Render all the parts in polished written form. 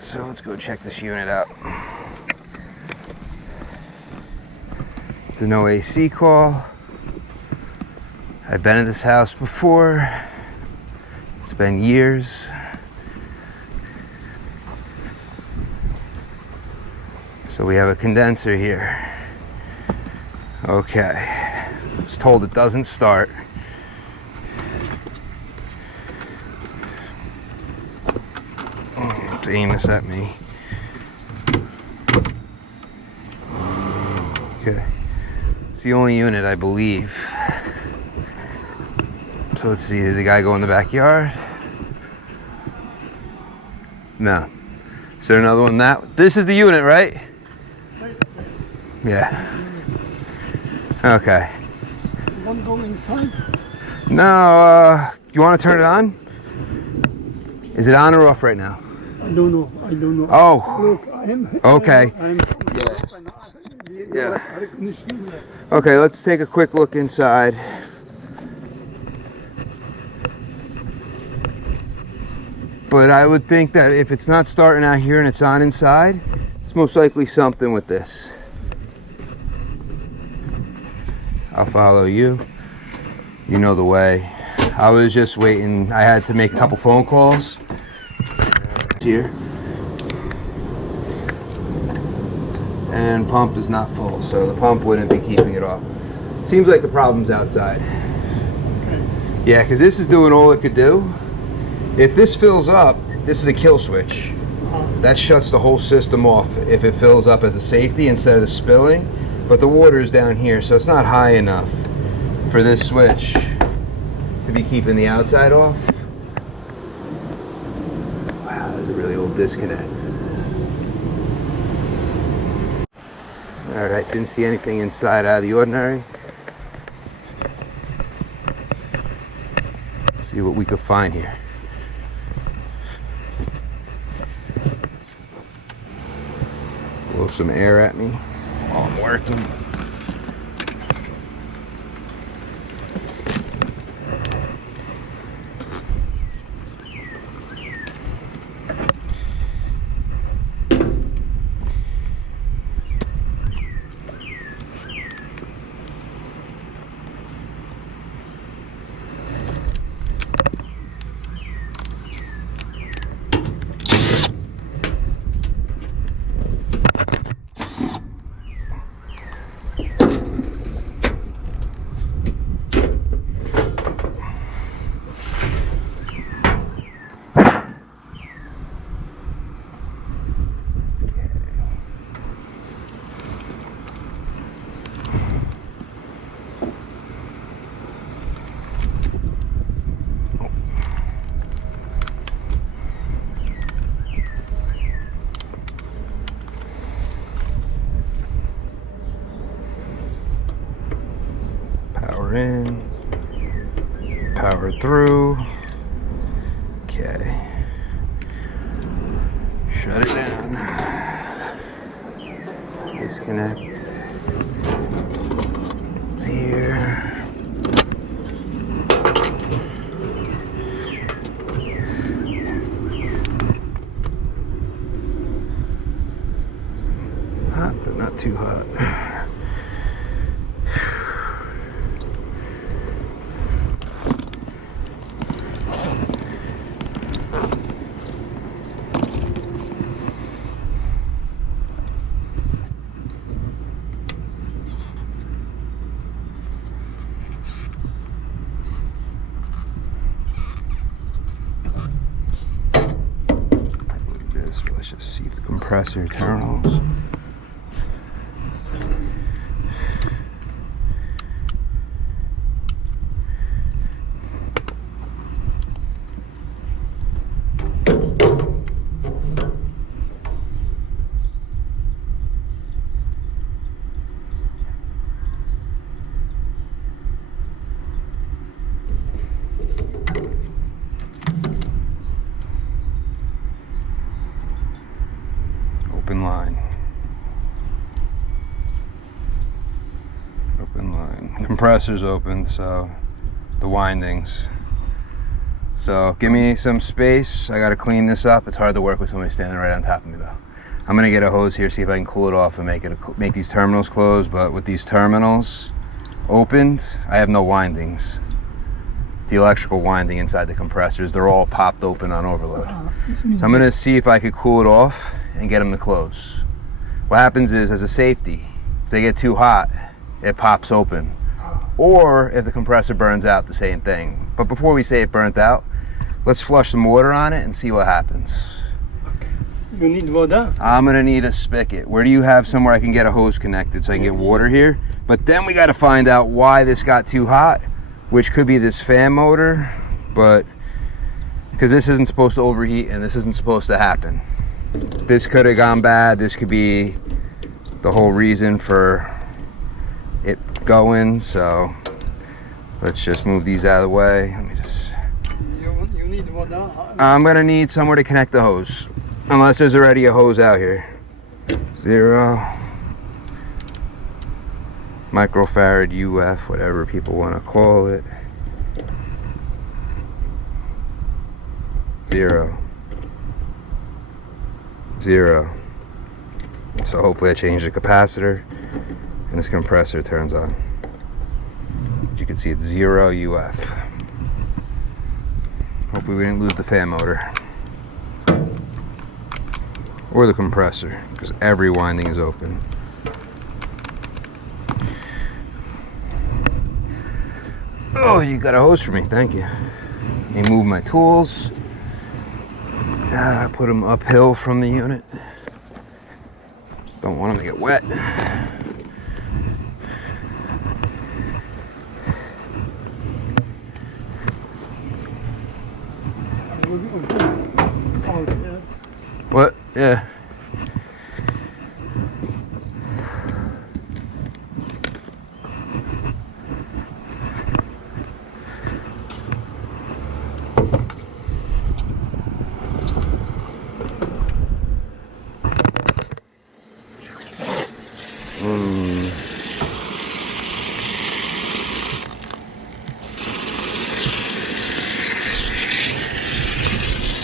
So let's go check this unit out. It's a no AC call. I've been in this house before. It's been years. So we have a condenser here. Okay. It's told it doesn't start. Let's aim this at me. Okay. It's the only unit, I believe. So let's see, did the guy go in the backyard? No. Is there another one? This is the unit, right? Yeah. Okay. You want to go inside? No, you want to turn it on? Is it on or off right now? I don't know. Oh. Look, I am. Okay. Yeah. Okay, let's take a quick look inside. But I would think that if it's not starting out here and it's on inside, it's most likely something with this. I'll follow you. You know the way. I was just waiting. I had to make a couple phone calls. Here. And pump is not full, so the pump wouldn't be keeping it off. Seems like the problem's outside. Okay. Yeah, because this is doing all it could do. If this fills up, this is a kill switch. That shuts the whole system off if it fills up as a safety instead of the spilling. But the water's down here, so it's not high enough for this switch to be keeping the outside off. Wow, that's a really old disconnect. Alright, didn't see anything inside out of the ordinary. Let's see what we could find here. Blow some air at me while I'm working. Power in, power through. Okay. Shut it down. Disconnect. It's here. Hot, but not too hot. Let's just see the compressor terminals. Open line. Open line. Compressor's open, so the windings. So give me some space. I gotta clean this up. It's hard to work with somebody standing right on top of me though. I'm gonna get a hose here, see if I can cool it off and make these terminals close. But with these terminals opened, I have no windings. The electrical winding inside the compressors, they're all popped open on overload. So I'm gonna see if I could cool it off and get them to close. What happens is, as a safety, if they get too hot, it pops open. Or if the compressor burns out, the same thing. But before we say it burnt out, let's flush some water on it and see what happens. You need water? I'm gonna need a spigot. Where do you have somewhere I can get a hose connected so I can get water here? But then we gotta find out why this got too hot, which could be this fan motor, but because this isn't supposed to overheat and this isn't supposed to happen. This could have gone bad. This could be the whole reason for it going. So let's just move these out of the way. Let me just. You need water? I'm gonna need somewhere to connect the hose, unless there's already a hose out here. 0 microfarad UF, whatever people want to call it. 0 0. So hopefully I changed the capacitor and this compressor turns on. As you can see, it's 0 UF. Hopefully we didn't lose the fan motor or the compressor, because every winding is open. Oh, you got a hose for me, thank you. Let me move my tools. I put them uphill from the unit. Don't want them to get wet. What? Yeah.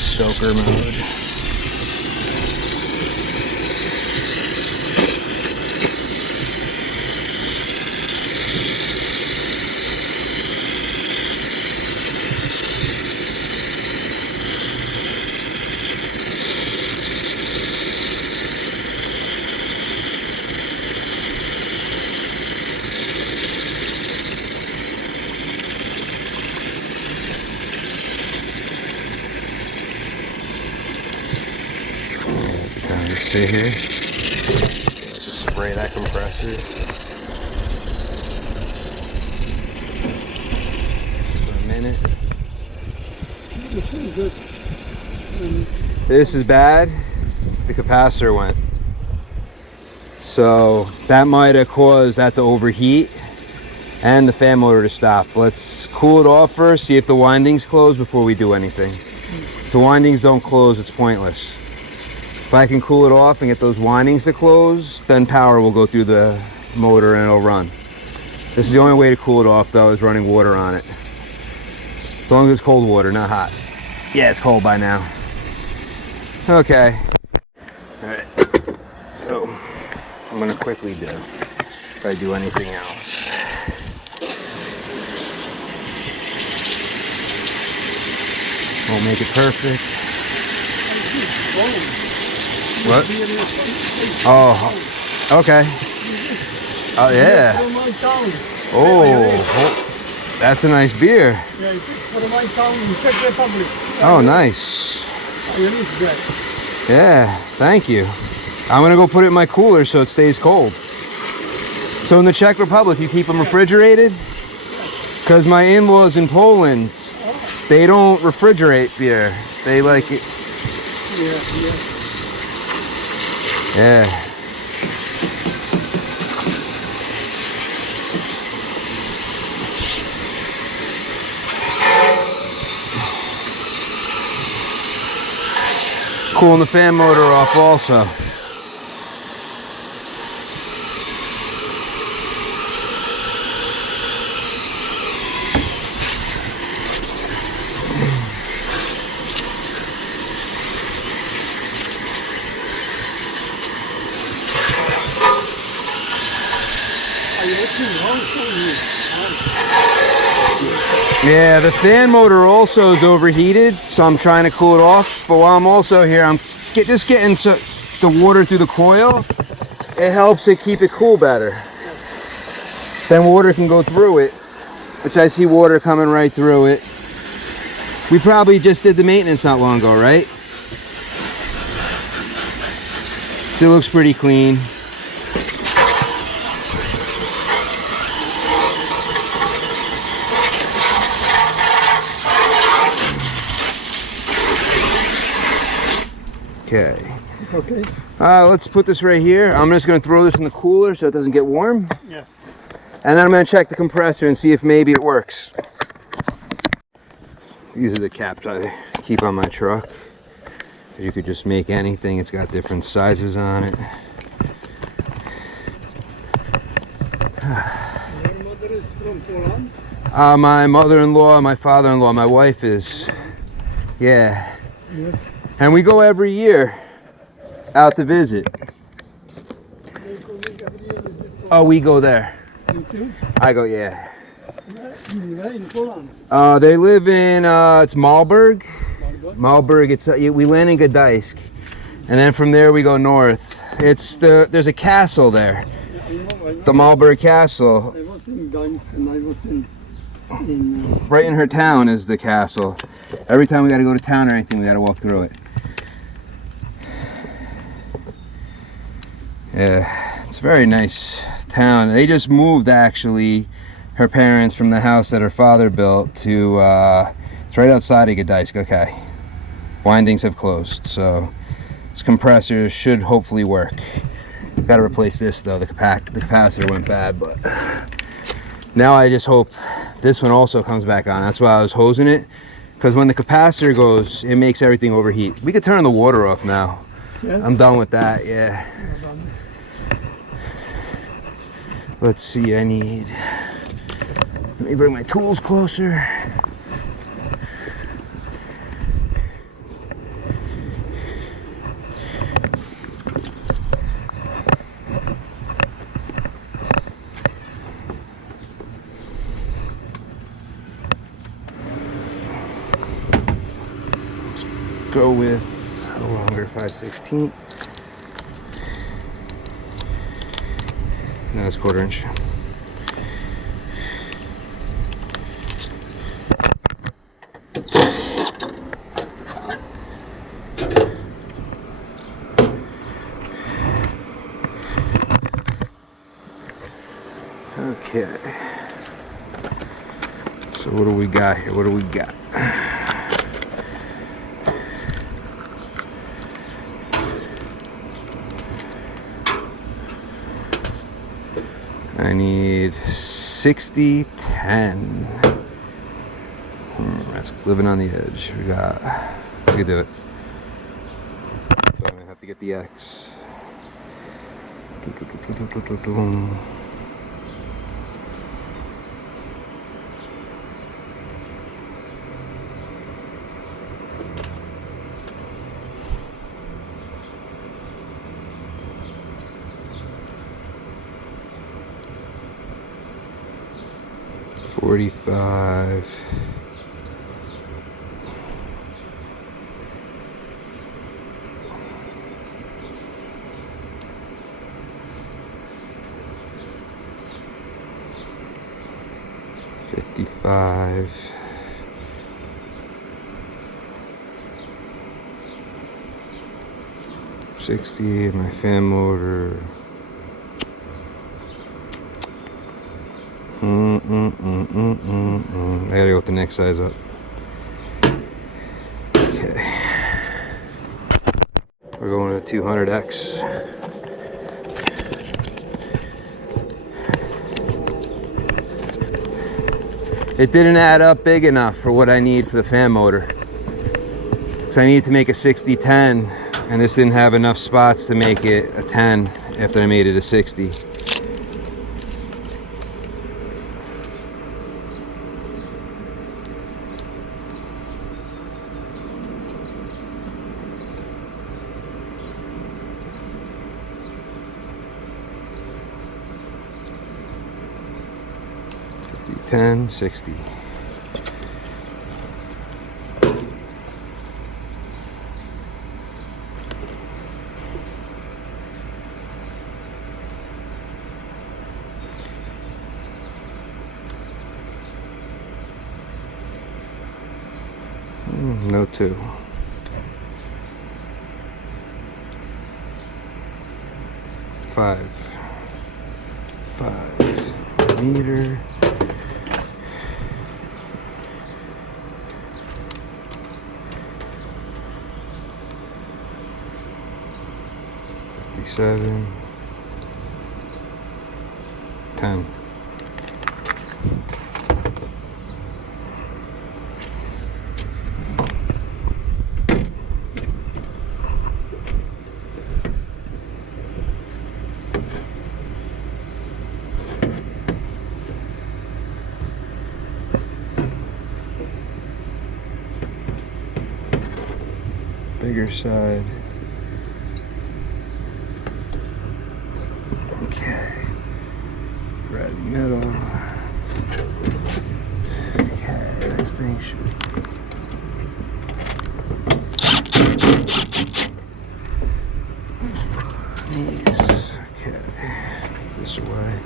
Soaker mode. Just sit here, just spray that compressor for a minute. This is bad. The capacitor went. So that might have caused that to overheat and the fan motor to stop. Let's cool it off first, see if the windings close before we do anything. If the windings don't close, it's pointless. If I can cool it off and get those windings to close, then power will go through the motor and it'll run. This is the only way to cool it off though, is running water on it. As long as it's cold water, not hot. Yeah, it's cold by now. Okay. All right. So I'm gonna quickly do, if I do anything else. Won't make it perfect. What? Oh, okay. Oh, yeah. Oh, that's a nice beer. Oh, nice. Yeah, thank you. I'm gonna go put it in my cooler so it stays cold. So in the Czech Republic, you keep them refrigerated? Because my in-laws in Poland, they don't refrigerate beer. They like it. Yeah. Cooling the fan motor off also. Yeah, the fan motor also is overheated, so I'm trying to cool it off. But while I'm also here, I'm just getting the water through the coil. It helps it keep it cool better. Then water can go through it, which I see water coming right through it. We probably just did the maintenance not long ago, right? So it looks pretty clean. Okay. Okay. Let's put this right here. I'm just going to throw this in the cooler so it doesn't get warm. Yeah. And then I'm going to check the compressor and see if maybe it works. These are the caps I keep on my truck. You could just make anything. It's got different sizes on it. Your mother is from Poland? My mother-in-law, my father-in-law, my wife is. Yeah. Yeah. And we go every year out to visit. Oh, we go there. You too? I go, yeah. Where in Poland? They live in, it's Malberg. Malberg? Malberg, it's, we land in Gdańsk. And then from there we go north. There's a castle there. Yeah, I know. The Malberg Castle. I was in Gdańsk and I was in Right in her town is the castle. Every time we got to go to town or anything, we got to walk through it. Yeah, it's a very nice town. They just moved, actually, her parents from the house that her father built to, it's right outside of Gdańsk. Okay. Windings have closed, so this compressor should hopefully work. Got to replace this, though. The capacitor went bad, but now I just hope this one also comes back on. That's why I was hosing it, because when the capacitor goes, it makes everything overheat. We could turn the water off now. Yeah. I'm done with that, yeah. Let's see, let me bring my tools closer. Go with a longer 5/16. No, it's 1/4 inch. Okay. So what do we got here? What do we got? I need 60-10. That's living on the edge. We can do it. So I'm gonna have to get the X. $45. $55. 60. My fan motor. I gotta go with the next size up. Okay. We're going to 200X. It didn't add up big enough for what I need for the fan motor. So I needed to make a 60-10, and this didn't have enough spots to make it a 10 after I made it a 60. 10, 60. No 2. Five meter. $57. 10. Bigger side. Okay. Right in the middle. Okay, this thing should. These. Okay. This way.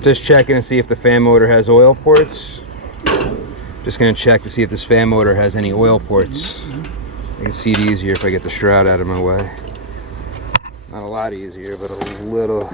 Just checking to see if the fan motor has oil ports. Just going to check to see if this fan motor has any oil ports. I can see it easier if I get the shroud out of my way. Not a lot easier, but a little.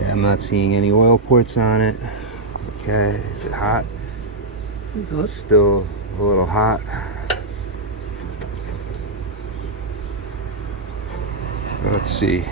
Yeah, I'm not seeing any oil ports on it. Okay, is it hot? It's hot. Still a little hot. Let's see.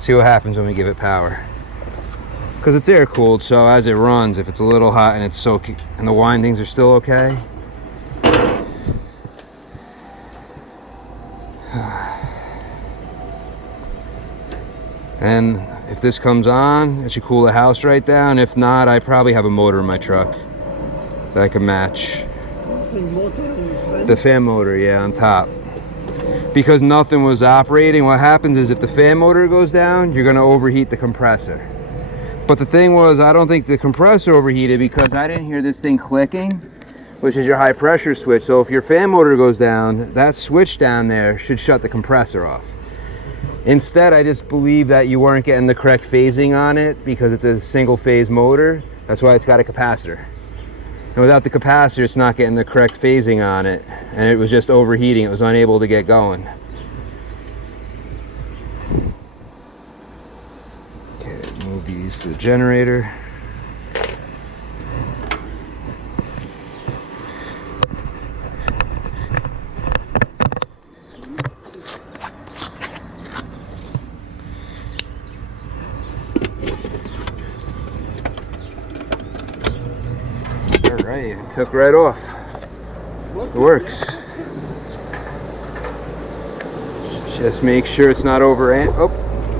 See what happens when we give it power. Because it's air cooled, so as it runs, if it's a little hot and it's soaking and the windings are still okay. And if this comes on, it should cool the house right down. If not, I probably have a motor in my truck that I can match. The fan motor, yeah, on top. Because nothing was operating, what happens is if the fan motor goes down, you're going to overheat the compressor. But the thing was, I don't think the compressor overheated because I didn't hear this thing clicking, which is your high pressure switch. So if your fan motor goes down, that switch down there should shut the compressor off. Instead, I just believe that you weren't getting the correct phasing on it because it's a single phase motor. That's why it's got a capacitor. And without the capacitor, it's not getting the correct phasing on it. And it was just overheating. It was unable to get going. Okay, move these to the generator. Alright, it took right off. It works. Just make sure it's not over. Oh,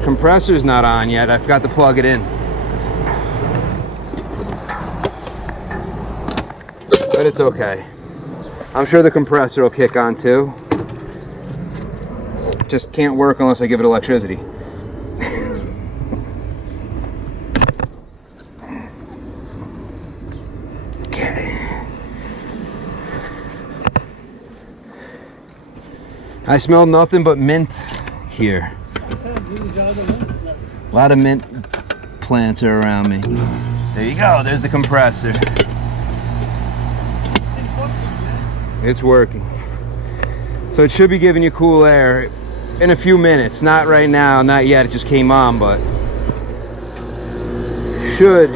compressor's not on yet. I forgot to plug it in. But it's okay. I'm sure the compressor will kick on too. It just can't work unless I give it electricity. I smelled nothing but mint here. A lot of mint plants are around me. There you go, there's the compressor. It's working. So it should be giving you cool air in a few minutes. Not right now, not yet, it just came on, but should.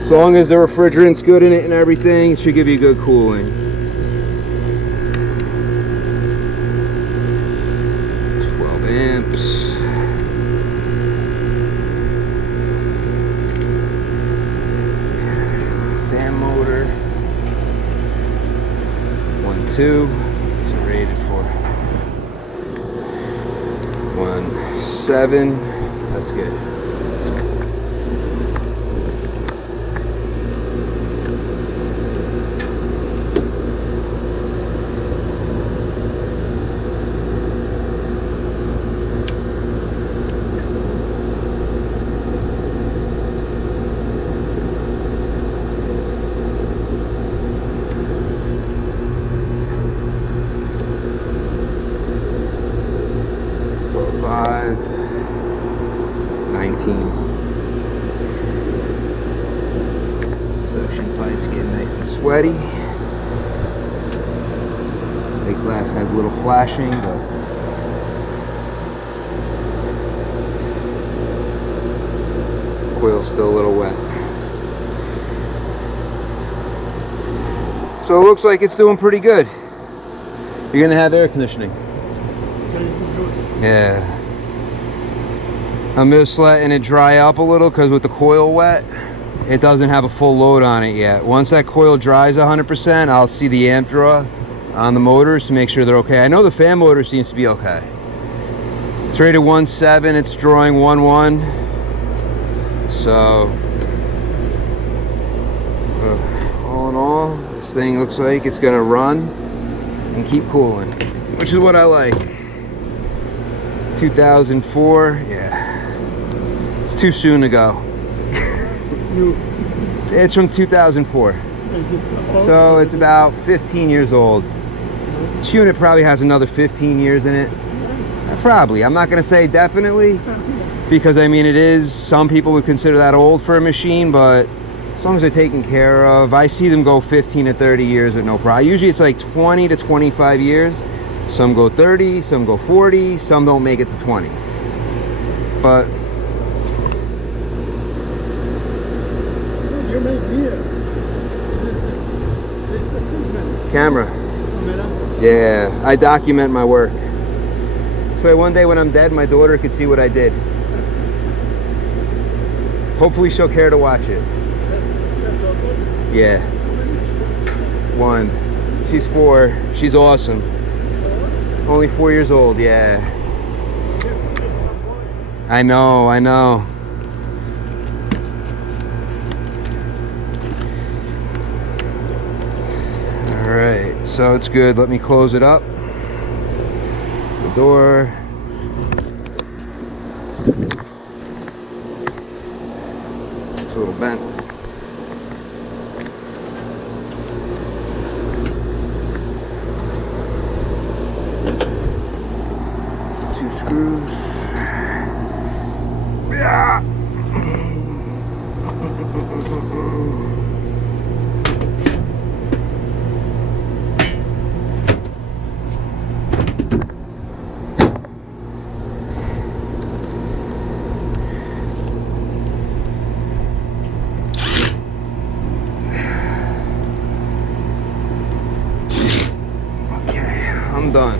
As long as the refrigerant's good in it and everything, it should give you good cooling. 12 amps. Fan motor. 1.2. What's it rated for? 1.7. That's good. Suction pipe's getting nice and sweaty. Slate glass has a little flashing, but coil's still a little wet. So it looks like it's doing pretty good. You're gonna have air conditioning. Yeah. I'm just letting it dry up a little because with the coil wet, it doesn't have a full load on it yet. Once that coil dries 100%, I'll see the amp draw on the motors to make sure they're okay. I know the fan motor seems to be okay. It's rated 1.7, it's drawing 1.1. So, all in all, this thing looks like it's gonna run and keep cooling, which is what I like. 2004, yeah. It's too soon to go. It's from 2004. So it's about 15 years old. This unit probably has another 15 years in it. Probably. I'm not going to say definitely, because I mean it is, some people would consider that old for a machine, but as long as they're taken care of, I see them go 15 to 30 years with no problem. Usually it's like 20 to 25 years. Some go 30, some go 40, some don't make it to 20. But You make here. camera. Yeah, I document my work. So one day when I'm dead, my daughter could see what I did. Hopefully she'll care to watch it. Yeah. 1. She's 4. She's awesome. Only 4 years old, yeah. I know, I know. Alright, so it's good. Let me close it up. The door. It's a little bent. Screws. Yeah. Okay, I'm done.